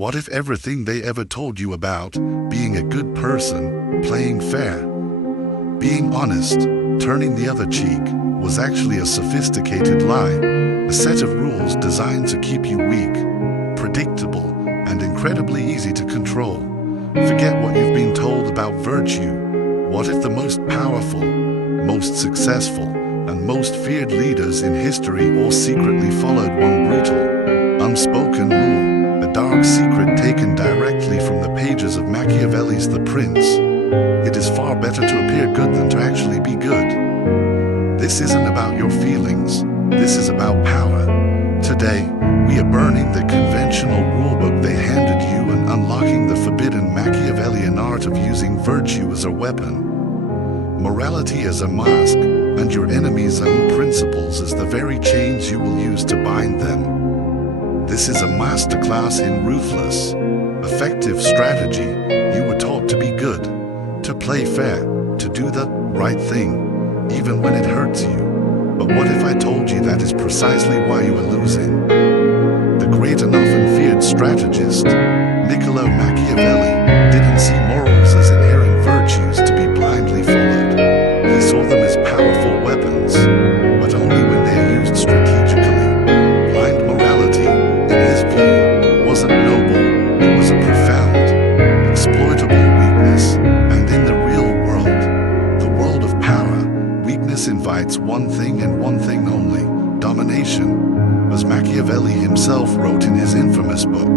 What if everything they ever told you about being a good person, playing fair, being honest, turning the other cheek, was actually a sophisticated lie, a set of rules designed to keep you weak, predictable, and incredibly easy to control? Forget what you've been told about virtue. What if the most powerful, most successful, and most feared leaders in history all secretly followed one brutal, unspoken rule, a dark secret taken directly from the pages of Machiavelli's The Prince? It is far better to appear good than to actually be good. This isn't about your feelings. This is about power. Today, we are burning the conventional rulebook they handed you and unlocking the forbidden Machiavellian art of using virtue as a weapon, morality as a mask, and your enemy's own principles as the very chains you will use to bind them. This is a masterclass in ruthless, effective strategy. You were taught to be good, to play fair, to do the right thing, even when it hurts you. But what if I told you that is precisely why you are losing? The great and often feared strategist, Niccolo Machiavelli, didn't see morals as inherent virtues to be blindly followed. He saw them as powerful weapons, but only when they are used strategically. Blind morality, in his view, wasn't noble, it was a profound, exploitable weakness. And in the real world, the world of power, weakness invites one thing and one thing only: domination. As Machiavelli himself wrote in his infamous book,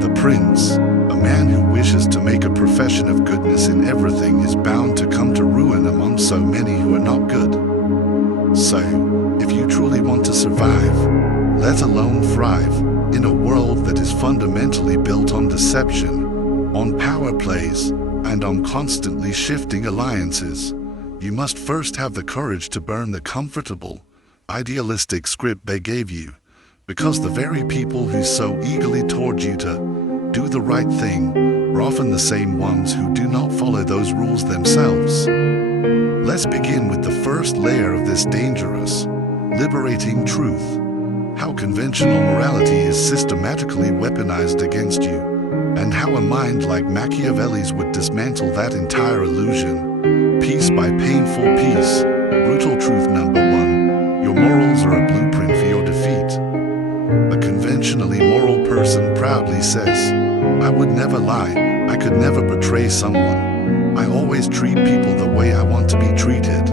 The Prince, a man who wishes to make a profession of goodness in everything is bound to come to ruin among so many who are not good. So, if you truly want to survive, let alone thrive, in a world that is fundamentally built on deception, on power plays, and on constantly shifting alliances, you must first have the courage to burn the comfortable, idealistic script they gave you, because the very people who so eagerly told you to do the right thing are often the same ones who do not follow those rules themselves. Let's begin with the first layer of this dangerous, liberating truth: how conventional morality is systematically weaponized against you, and how a mind like Machiavelli's would dismantle that entire illusion, piece by painful piece. Brutal truth number one: your morals are a blueprint for your defeat. A conventionally moral person proudly says, "I would never lie, I could never betray someone, I always treat people the way I want to be treated."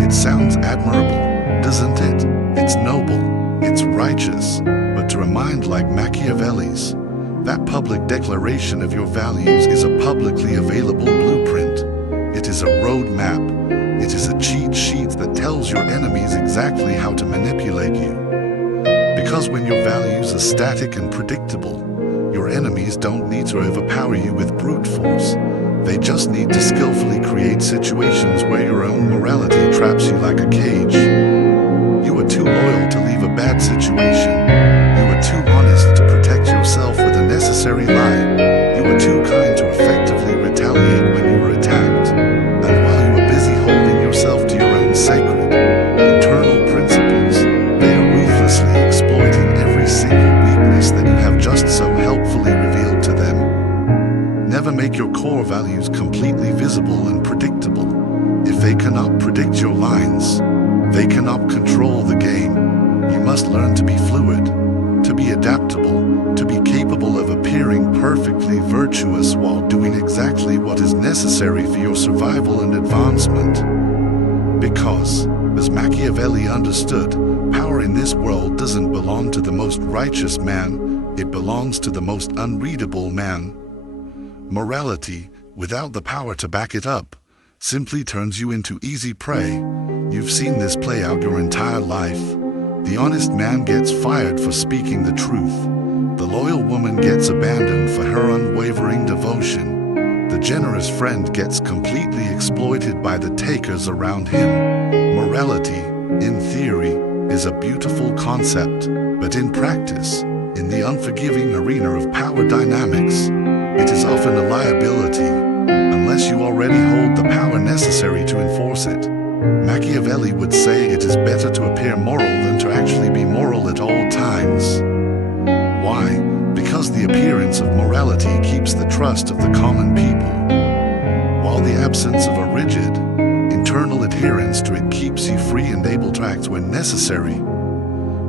It sounds admirable, doesn't it? It's noble, it's righteous. But to a mind like Machiavelli's, that public declaration of your values is a publicly available blueprint. It is a roadmap. It is a cheat sheet that tells your enemies exactly how to manipulate you. Because when your values are static and predictable, your enemies don't need to overpower you with brute force. They just need to skillfully create situations where your own morality traps you like a cage. You are too loyal to leave a bad situation. You are too honest to protect yourself with a necessary lie. You are too kind to effectively retaliate when you are attacked. And while you are busy holding yourself to your own sacred, internal principles, they are ruthlessly exploiting every single weakness that you have just so helpfully revealed to them. Never make your core values completely visible and predictable. If they cannot predict your lines, they cannot control the game. You must learn to be fluid, to be adaptable, to be capable of appearing perfectly virtuous while doing exactly what is necessary for your survival and advancement. Because, as Machiavelli understood, power in this world doesn't belong to the most righteous man, it belongs to the most unreadable man. Morality, without the power to back it up, simply turns you into easy prey. You've seen this play out your entire life. The honest man gets fired for speaking the truth. The loyal woman gets abandoned for her unwavering devotion. The generous friend gets completely exploited by the takers around him. Morality, in theory, is a beautiful concept, but in practice, in the unforgiving arena of power dynamics, it is often a liability, unless you already hold the power necessary to enforce it. Machiavelli would say it is better to appear moral than to actually be moral at all times. Why? Because because the appearance of morality keeps the trust of the common people, while the absence of a rigid, internal adherence to it keeps you free and able to act when necessary.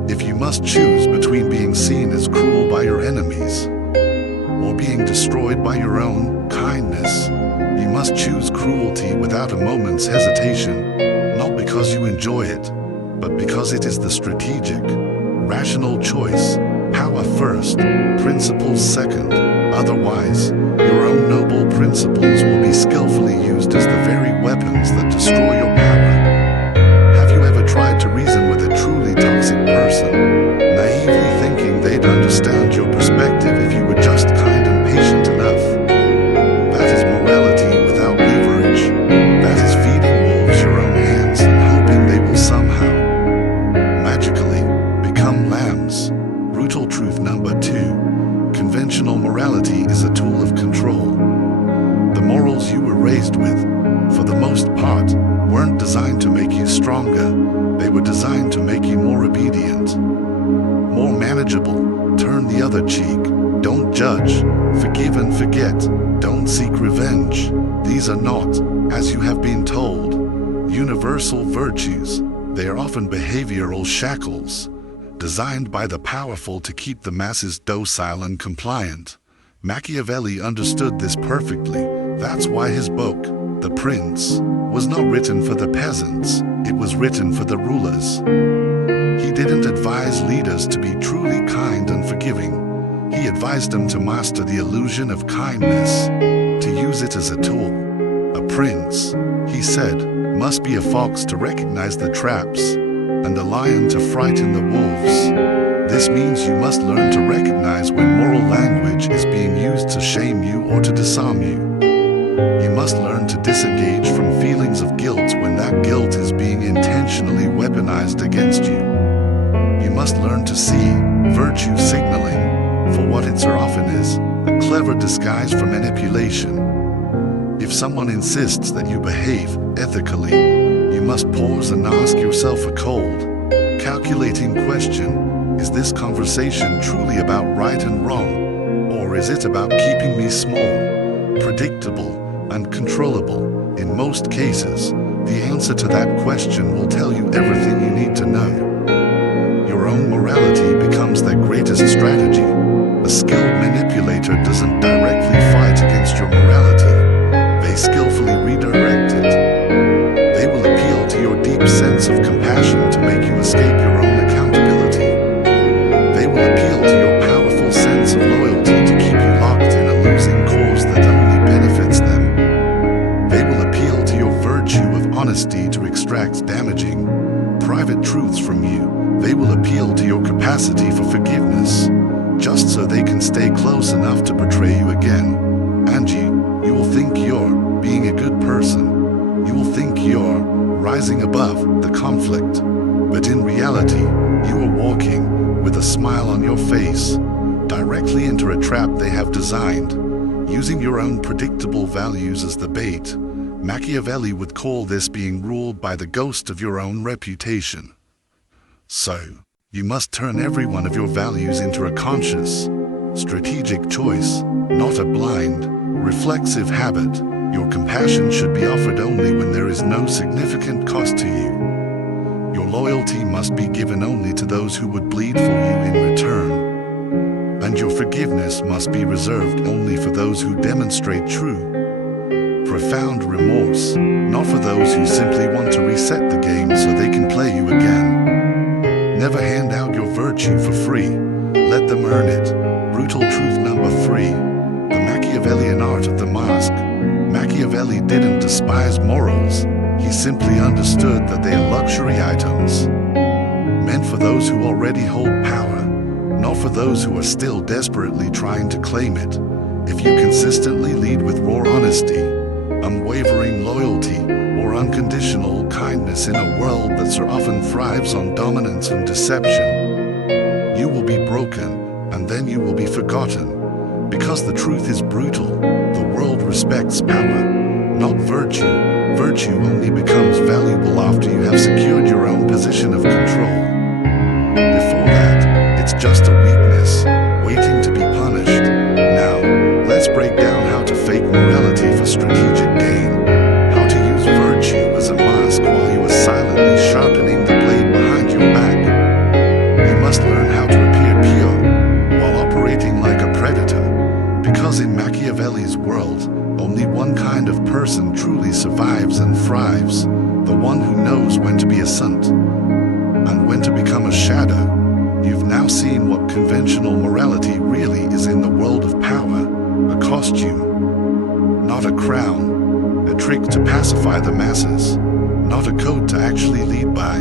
If you must choose between being seen as cruel by your enemies or being destroyed by your own kindness, you must choose cruelty without a moment's hesitation, not because you enjoy it, but because it is the strategic, rational choice. Power first, principles second. Otherwise, your own noble principles will be skillfully used as the very weapons that destroy your power. Have you ever tried to reason with a truly toxic person, naively thinking they'd understand your perspective if you were just kind and patient enough? That is morality without leverage. That is feeding wolves your own hands and hoping they will somehow, magically, become lambs. Brutal truth number 2. Conventional morality is a tool of control. The morals you were raised with, for the most part, weren't designed to make you stronger. They were designed to make you more obedient, more manageable. Turn the other cheek. Don't judge. Forgive and forget. Don't seek revenge. These are not, as you have been told, universal virtues. They are often behavioral shackles, designed by the powerful to keep the masses docile and compliant. Machiavelli understood this perfectly. That's why his book, The Prince, was not written for the peasants. It was written for the rulers. He didn't advise leaders to be truly kind and forgiving. He advised them to master the illusion of kindness, to use it as a tool. A prince, he said, must be a fox to recognize the traps, and a lion to frighten the wolves. This means you must learn to recognize when moral language is being used to shame you or to disarm you. You must learn to disengage from feelings of guilt when that guilt is being intentionally weaponized against you. You must learn to see virtue signaling for what it so often is, a clever disguise for manipulation. If someone insists that you behave ethically, you must pause and ask yourself a cold, calculating question: is this conversation truly about right and wrong, or is it about keeping me small, predictable, and controllable? In most cases, the answer to that question will tell you everything you need to know. Your own morality becomes their greatest strategy. A skilled manipulator doesn't directly fight against your morality. They skillfully redirect it. They will appeal to your deep sense of compassion to make you escape your own accountability. They will appeal to your powerful sense of loyalty to keep you locked in a losing cause that only benefits them. They will appeal to your virtue of honesty to extract damaging, private truths from you. They will appeal to your capacity for forgiveness, just so they can stay close enough to betray you again. And you will think you're being a good person. You will think you're rising above the conflict, but in reality, you are walking with a smile on your face, directly into a trap they have designed, using your own predictable values as the bait. Machiavelli would call this being ruled by the ghost of your own reputation. So, you must turn every one of your values into a conscious, strategic choice, not a blind, reflexive habit. Your compassion should be offered only when there is no significant cost to you. Your loyalty must be given only to those who would bleed for you in return. And your forgiveness must be reserved only for those who demonstrate true, profound remorse, not for those who simply want to reset the game so they can play you again. Never hand out your virtue for free. Let them earn it. Brutal truth number 3. The Machiavellian art of the mask. Machiavelli didn't despise morals. He simply understood that they are luxury items, meant for those who already hold power, not for those who are still desperately trying to claim it. If you consistently lead with raw honesty, unwavering loyalty, or unconditional kindness in a world that so often thrives on dominance and deception, you will be broken, and then you will be forgotten. Because the truth is brutal, the world respects power, not virtue. Virtue only becomes valuable after you have secured your own position of control. Before that, it's just a weakness, waiting to be punished. Machiavelli's world, only one kind of person truly survives and thrives, the one who knows when to be a saint and when to become a shadow. You've now seen what conventional morality really is in the world of power: a costume, not a crown, a trick to pacify the masses, not a code to actually lead by.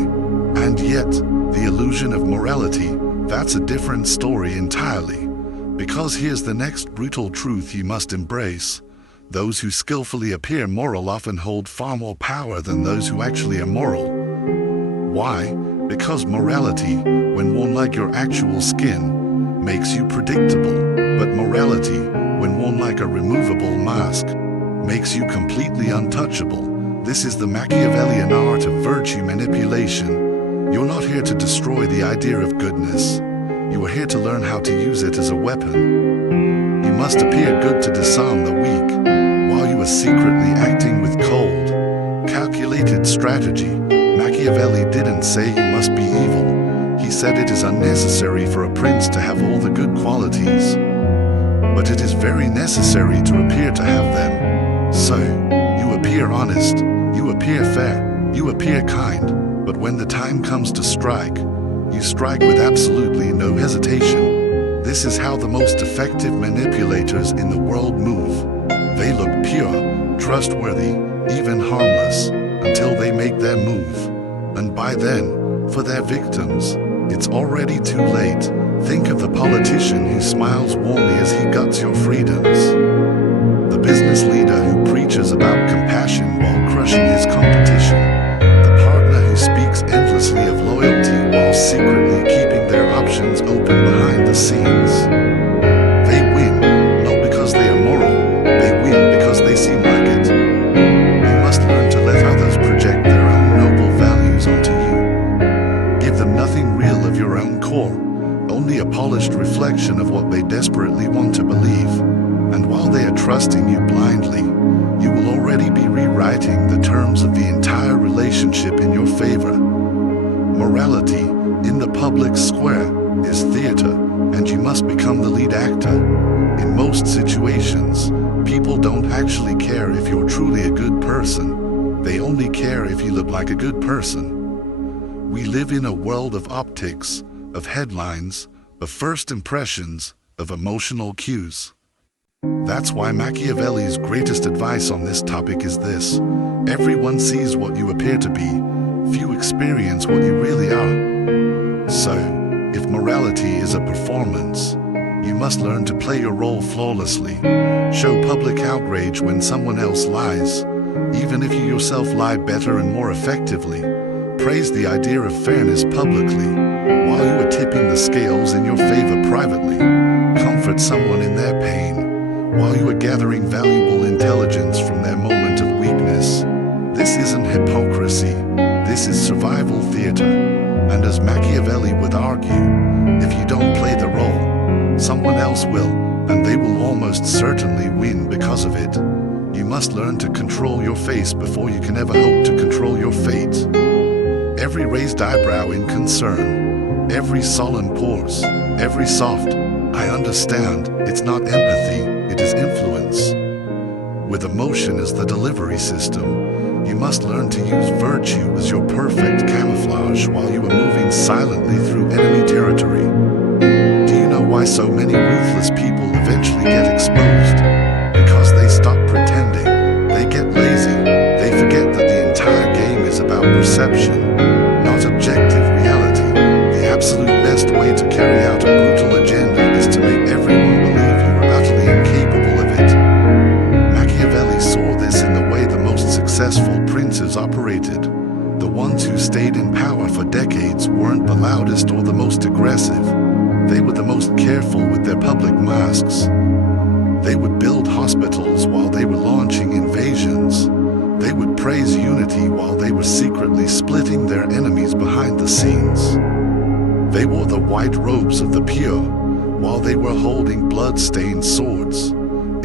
And yet, the illusion of morality, that's a different story entirely. Because here's the next brutal truth you must embrace: those who skillfully appear moral often hold far more power than those who actually are moral. Why? Because morality, when worn like your actual skin, makes you predictable, but morality, when worn like a removable mask, makes you completely untouchable. This is the Machiavellian art of virtue manipulation. You're not here to destroy the idea of goodness. You are here to learn how to use it as a weapon. You must appear good to disarm the weak, while you are secretly acting with cold, calculated strategy. Machiavelli didn't say you must be evil. He said it is unnecessary for a prince to have all the good qualities, but it is very necessary to appear to have them. So, you appear honest, you appear fair, you appear kind, but when the time comes to strike, you strike with absolutely no hesitation. This is how the most effective manipulators in the world move. They look pure, trustworthy, even harmless, until they make their move. And by then, for their victims, it's already too late. Think of the politician who smiles warmly as he guts your freedoms. The business leader who preaches about compassion while crushing his competition. The partner who speaks endlessly of loyalty while secretly keeping their options open behind the scenes. They win, not because they are moral, they win because they seem like it. You must learn to let others project their own noble values onto you. Give them nothing real of your own core, only a polished reflection of what they desperately want to believe. And while they are trusting you blindly, you will already be rewriting the terms of the entire relationship in your favor. Morality, in the public square, is theater, and you must become the lead actor. In most situations, people don't actually care if you're truly a good person. They only care if you look like a good person. We live in a world of optics, of headlines, of first impressions, of emotional cues. That's why Machiavelli's greatest advice on this topic is this: everyone sees what you appear to be, few experience what you really are. So, if morality is a performance, you must learn to play your role flawlessly, show public outrage when someone else lies, even if you yourself lie better and more effectively, praise the idea of fairness publicly, while you are tipping the scales in your favor privately, comfort someone in their pain, while you are gathering valuable intelligence from their moment of weakness. This isn't hypocrisy, this is survival theater. And as Machiavelli would argue, if you don't play the role, someone else will, and they will almost certainly win because of it. You must learn to control your face before you can ever hope to control your fate. Every raised eyebrow in concern, every solemn pause, every soft, I understand, it's not empathy, it is influence. With emotion as the delivery system, you must learn to use virtue as your perfect camouflage while you are moving silently through enemy territory. Do you know why so many ruthless people eventually get exposed? Because they stop pretending, they get lazy, they forget that the entire game is about perception, not objective reality. The absolute best way to carry out a brutal agenda is to make everyone believe you are utterly incapable of it. Machiavelli saw this in the way the most successful princes operated. The ones who stayed in power for decades weren't the loudest or the most aggressive. They were the most careful with their public masks. They would build hospitals while they were launching invasions. They would praise unity while they were secretly splitting their enemies behind the scenes. They wore the white robes of the pure while they were holding blood-stained swords.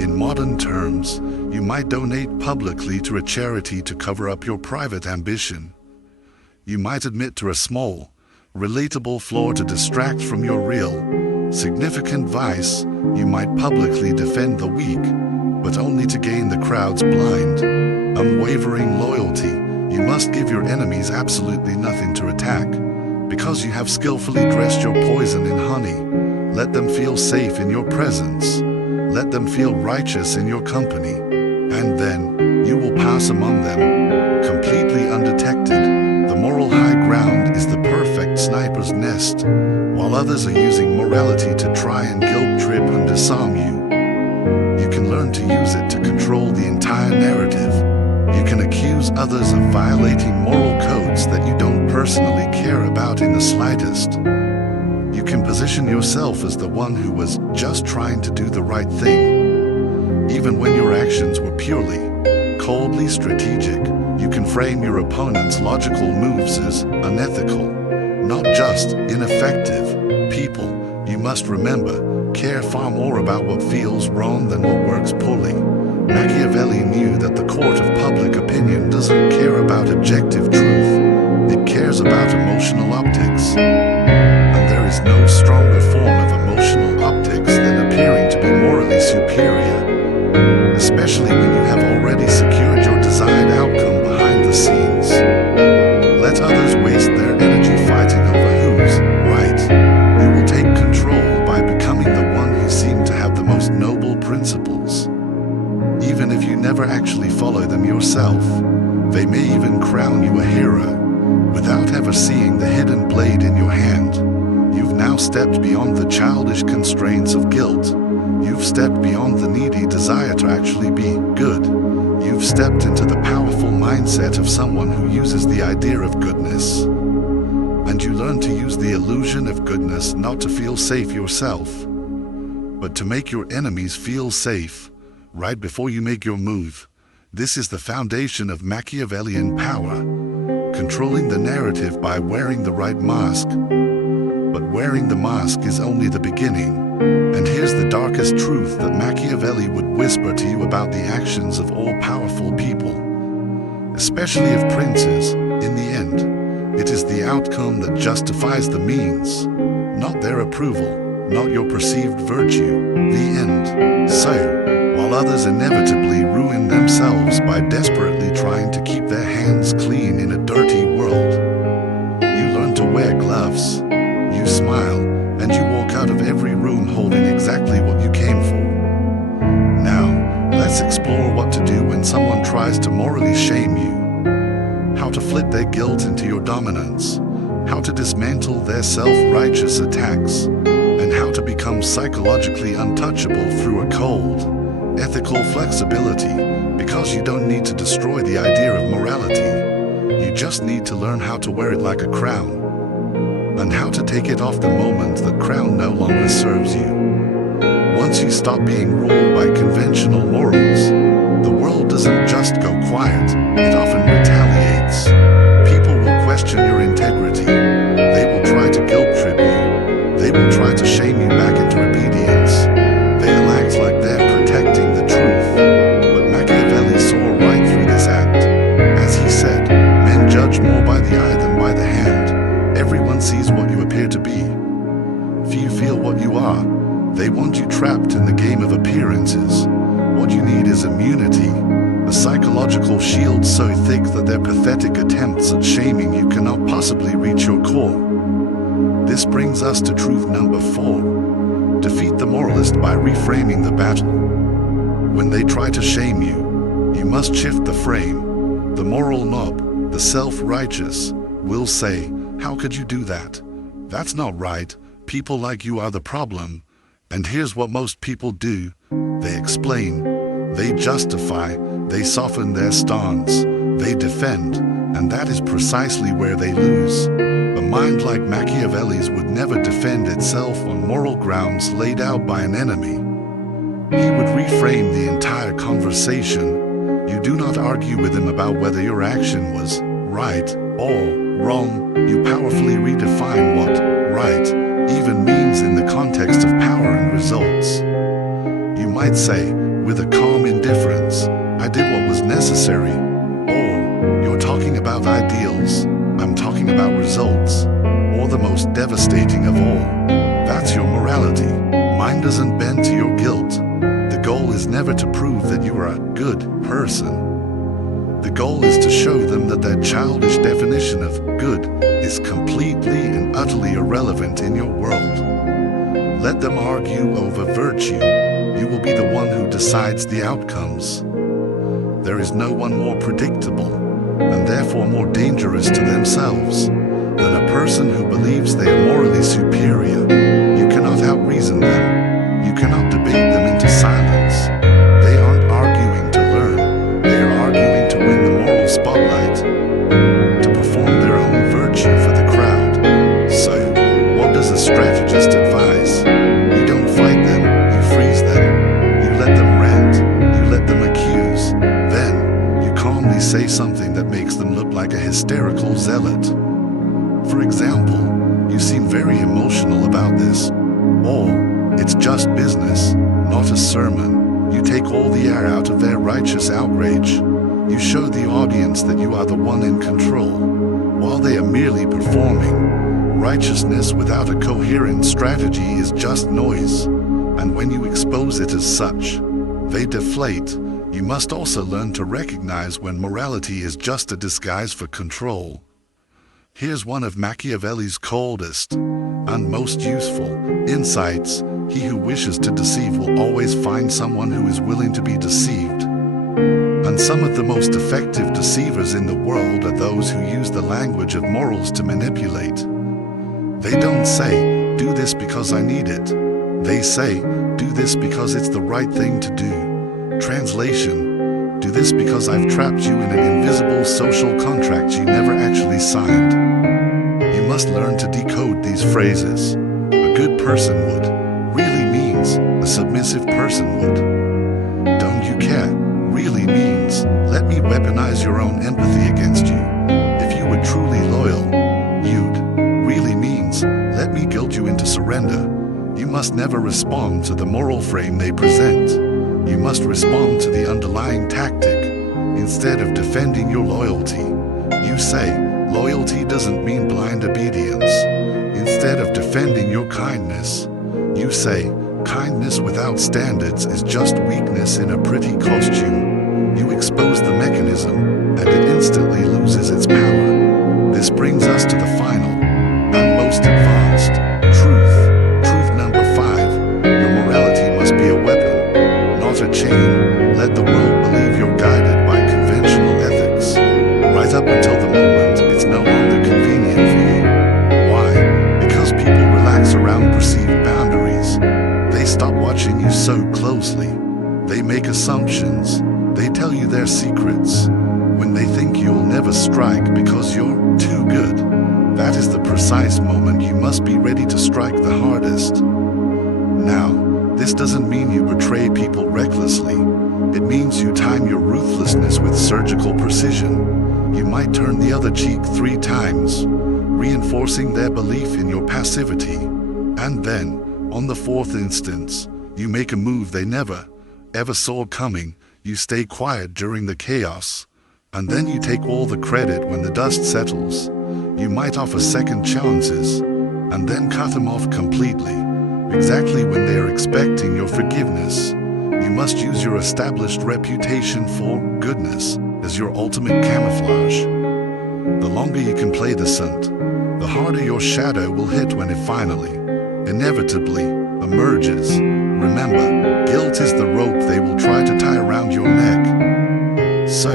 In modern terms, you might donate publicly to a charity to cover up your private ambition. You might admit to a small, relatable flaw to distract from your real, significant vice. You might publicly defend the weak, but only to gain the crowd's blind, unwavering loyalty. You must give your enemies absolutely nothing to attack, because you have skillfully dressed your poison in honey. Let them feel safe in your presence. Let them feel righteous in your company. And then, you will pass among them, completely undetected. The moral high ground is the perfect sniper's nest, while others are using morality to try and guilt trip and disarm you. You can learn to use it to control the entire narrative. You can accuse others of violating moral codes that you don't personally care about in the slightest. You can position yourself as the one who was just trying to do the right thing. Even when your actions were purely, coldly strategic, you can frame your opponent's logical moves as unethical, not just ineffective. People, you must remember, care far more about what feels wrong than what works poorly. Machiavelli knew that the court of public opinion doesn't care about objective truth. It cares about emotional optics. And there is no stronger form of emotional optics than appearing to be morally superior, especially when you have already secured your desired outcome behind the scenes. Let others waste their energy fighting over who's right. You will take control by becoming the one who seemed to have the most noble principles. Even if you never actually follow them yourself, they may even crown you a hero without ever seeing the hidden blade in your hand. You've now stepped beyond the childish constraints of guilt. You've stepped beyond the needy desire to actually be good. You've stepped into the powerful mindset of someone who uses the idea of goodness. And you learn to use the illusion of goodness not to feel safe yourself, but to make your enemies feel safe right before you make your move. This is the foundation of Machiavellian power, controlling the narrative by wearing the right mask. But wearing the mask is only the beginning. And here's the darkest truth that Machiavelli would whisper to you about the actions of all-powerful people, especially of princes. In the end, it is the outcome that justifies the means, not their approval, not your perceived virtue. The end. So, while others inevitably ruin themselves by desperately trying to keep their hands clean in a dirty world, you learn to wear gloves, you smile, and you walk out of every room holding exactly what you came for. Now, let's explore what to do when someone tries to morally shame you, how to flip their guilt into your dominance, how to dismantle their self-righteous attacks, and how to become psychologically untouchable through a cold, ethical flexibility, because you don't need to destroy the idea of morality. You just need to learn how to wear it like a crown, and how to take it off the moment the crown no longer serves you. Once you stop being ruled by conventional morals, the world doesn't just go quiet, it often retaliates. People will question your integrity. They will try to guilt trip you. They will try to shame you back into obedience. They'll act like they're protecting the truth. But Machiavelli saw right through this act. As he said, men judge more by the eye than by the hand. Everyone sees what you appear to be. Few feel what you are. They want you trapped in the game of appearances. What you need is immunity, a psychological shield so thick that their pathetic attempts at shaming you cannot possibly reach your core. This brings us to truth number 4. Defeat the moralist by reframing the battle. When they try to shame you, you must shift the frame. The moral mob, the self-righteous, will say, "How could you do that? That's not right. People like you are the problem." And here's what most people do. They explain, they justify, they soften their stance, they defend, and that is precisely where they lose. A mind like Machiavelli's would never defend itself on moral grounds laid out by an enemy. He would reframe the entire conversation. You do not argue with him about whether your action was right or wrong. You powerfully redefine what right even means in the context of power and results. You might say, with a calm indifference, "I did what was necessary." Or, "You're talking about ideals, I'm talking about results." Or the most devastating of all, "That's your morality. Mine doesn't bend to your guilt." The goal is never never to prove that you are a good person. The goal is to show them that their childish definition of good is completely and utterly irrelevant in your world. Let them argue over virtue. You will be the one who decides the outcomes. There is no one more predictable, and therefore more dangerous to themselves, than a person who believes they are morally superior. You cannot out-reason them. You cannot debate them into silence. They aren't arguing to learn. They are arguing to win the moral spotlight, to perform their own virtue for the crowd. So, what does a strategist advise? You don't fight them, you freeze them. You let them rant, you let them accuse. Then, you calmly say something that makes them look like a hysterical zealot. For example, you seem very emotional about this. Or, it's just business, not a sermon. You take all the air out of their righteous outrage. You show the audience that you are the one in control, while they are merely performing. Righteousness without a coherent strategy is just noise, and when you expose it as such, they deflate. You must also learn to recognize when morality is just a disguise for control. Here's one of Machiavelli's coldest and most useful insights. He who wishes to deceive will always find someone who is willing to be deceived. And some of the most effective deceivers in the world are those who use the language of morals to manipulate. They don't say, "Do this because I need it." They say, "Do this because it's the right thing to do." Translation: do this because I've trapped you in an invisible social contract you never actually signed. You must learn to decode these phrases. A good person would really means a submissive person would. Don't you care really means let me weaponize your own empathy against you. If you were truly loyal, you'd really means let me guilt you into surrender. You must never respond to the moral frame they present. You must respond to the underlying tactic. Instead of defending your loyalty, you say, loyalty doesn't mean blind obedience. Instead of defending your kindness, you say, kindness without standards is just weakness in a pretty costume. You expose the mechanism, and it instantly loses its power. This brings us to the final and most advanced truth. Truth number 5. Your morality must be a weapon, not a chain. Let the world believe you're guided by conventional ethics. Right up until the moment it's no longer convenient for you. Why? Because people relax around perceived boundaries. They stop watching you so closely. They make assumptions. They tell you their secrets. When they think you'll never strike because you're too good, that is the precise moment you must be ready to strike the hardest. Now, this doesn't mean you betray people recklessly. It means you time your ruthlessness with surgical precision. You might turn the other cheek 3 times, reinforcing their belief in your passivity. And then, on the 4th instance, you make a move they never, ever saw coming. You stay quiet during the chaos, and then you take all the credit when the dust settles. You might offer second chances, and then cut them off completely, exactly when they are expecting your forgiveness. You must use your established reputation for goodness as your ultimate camouflage. The longer you can play the scent, the harder your shadow will hit when it finally, inevitably, emerges. Remember, guilt is the rope they will try to tie around your neck. So,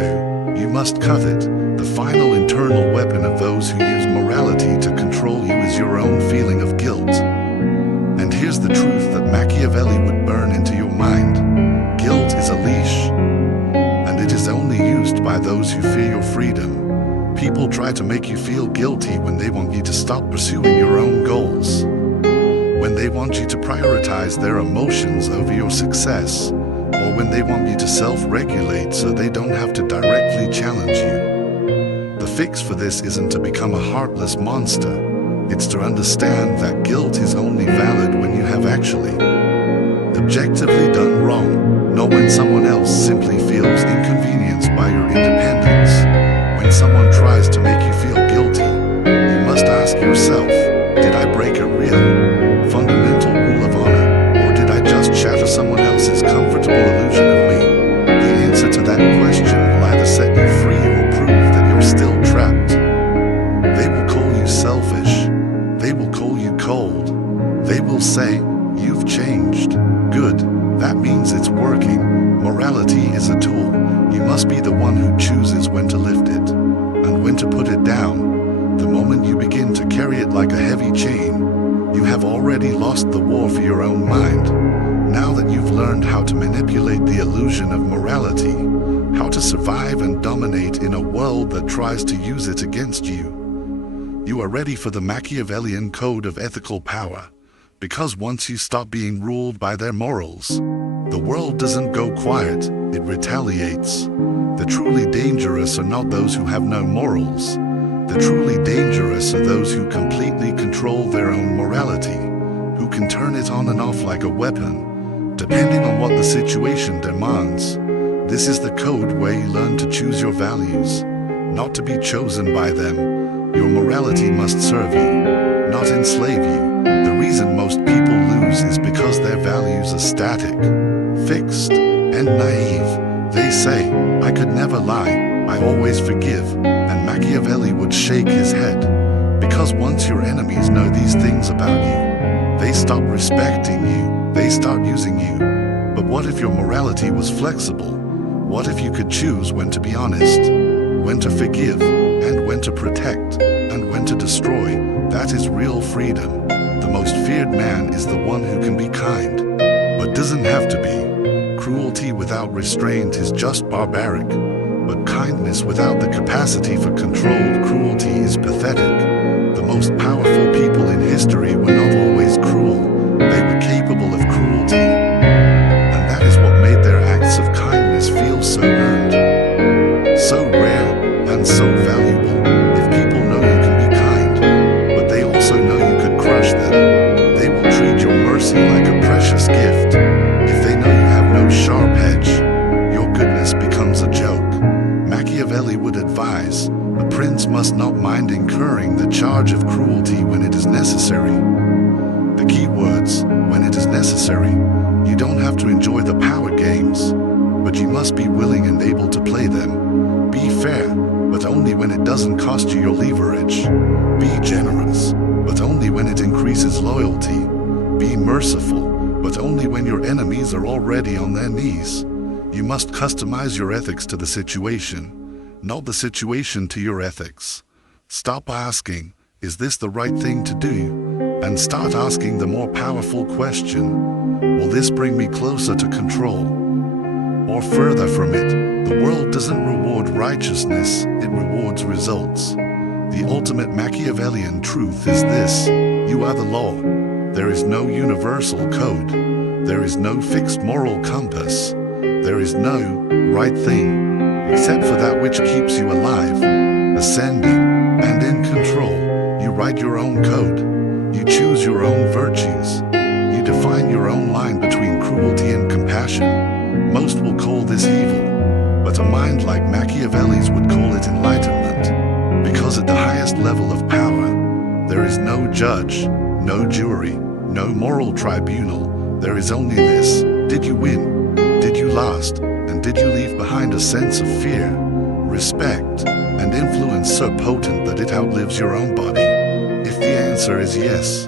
you must cut it. The final internal weapon of those who use morality to control you is your own feeling of guilt. And here's the truth that Machiavelli would burn into your mind. Guilt is a leash, and it is only used by those who fear your freedom. People try to make you feel guilty when they want you to stop pursuing your own goals, when they want you to prioritize their emotions over your success, or when they want you to self-regulate so they don't have to directly challenge you. The fix for this isn't to become a heartless monster. It's to understand that guilt is only valid when you have actually, objectively done wrong, not when someone else simply feels inconvenienced by your independence. When someone tries to make you feel guilty, you must ask yourself, did I break a real, fundamental rule of honor, or did I just shatter someone else's comfortable illusion of morality is a tool. You must be the one who chooses when to lift it and when to put it down. The moment you begin to carry it like a heavy chain, you have already lost the war for your own mind. Now that you've learned how to manipulate the illusion of morality, how to survive and dominate in a world that tries to use it against you, you are ready for the Machiavellian code of ethical power. Because once you stop being ruled by their morals, the world doesn't go quiet, it retaliates. The truly dangerous are not those who have no morals. The truly dangerous are those who completely control their own morality, who can turn it on and off like a weapon, depending on what the situation demands. This is the code where you learn to choose your values, not to be chosen by them. Your morality must serve you, not enslave you. The reason most people lose is because their values are static, fixed, and naive. They say, "I could never lie, I always forgive," and Machiavelli would shake his head. Because once your enemies know these things about you, they stop respecting you, they start using you. But what if your morality was flexible? What if you could choose when to be honest, when to forgive, and when to protect, and when to destroy? That is real freedom. The most feared man is the one who can be kind, but doesn't have to be. Cruelty without restraint is just barbaric, but kindness without the capacity for controlled cruelty is pathetic. The most powerful people in history were not always cruel, they were capable of cruelty. And that is what made their acts of kindness feel so earned, so rare, and so valuable. If people know you can be kind, but they also know you could crush them, they will treat your mercy like a precious gift. If they know you have no sharp edge, your goodness becomes a joke. Machiavelli would advise, a prince must not mind incurring the charge of cruelty when it is necessary. The key words, when it is necessary. You don't have to enjoy the power games, but you must be willing and able to play them. Be fair, but only when it doesn't cost you your leverage. Be generous, but only when it increases loyalty. Be merciful, but only when your enemies are already on their knees. You must customize your ethics to the situation, not the situation to your ethics. Stop asking, is this the right thing to do? And start asking the more powerful question, will this bring me closer to control? Or further from it? The world doesn't reward righteousness, it rewards results. The ultimate Machiavellian truth is this: you are the law. There is no universal code. There is no fixed moral compass. There is no right thing, except for that which keeps you alive, ascending, and in control. You write your own code. You choose your own virtues. You define your own line between cruelty and compassion. Most will call this evil, but a mind like Machiavelli's would call it enlightenment. Because at the highest level of power, there is no judge, no jury, no moral tribunal. There is only this: did you win? Did you last? And did you leave behind a sense of fear, respect, and influence so potent that it outlives your own body? If the answer is yes,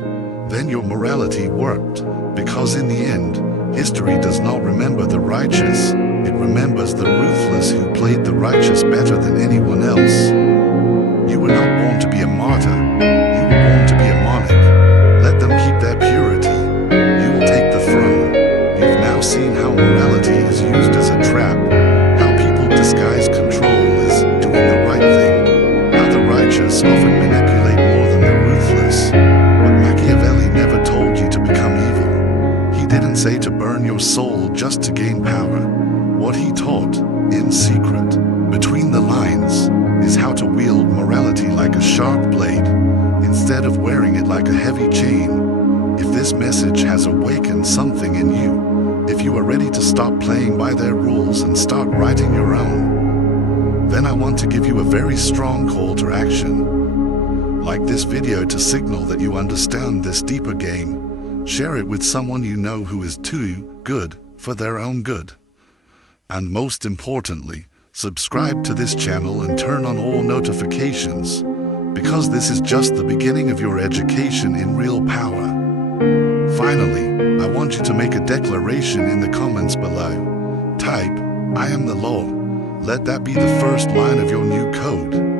then your morality worked, because in the end, history does not remember the righteous, it remembers the ruthless who played the righteous better than anyone else. You were not born to be a martyr, you were born to be a monarch. Let them keep their purity, you will take the throne. You've now seen how morality is used as a trap, how people disguise control as doing the right thing, how the righteous often manipulate more than the ruthless. But Machiavelli never told you to become evil. He didn't say to burn your soul just to gain power. What he taught, in secret, between the lines, is how to wield morality like a sharp blade, instead of wearing it like a heavy chain. If this message has awakened something in you, if you are ready to stop playing by their rules and start writing your own, then I want to give you a very strong call to action. Like this video to signal that you understand this deeper game. Share it with someone you know who is too good for their own good. And most importantly, subscribe to this channel and turn on all notifications, because this is just the beginning of your education in real power. Finally, I want you to make a declaration in the comments below. Type, I am the law. Let that be the first line of your new code.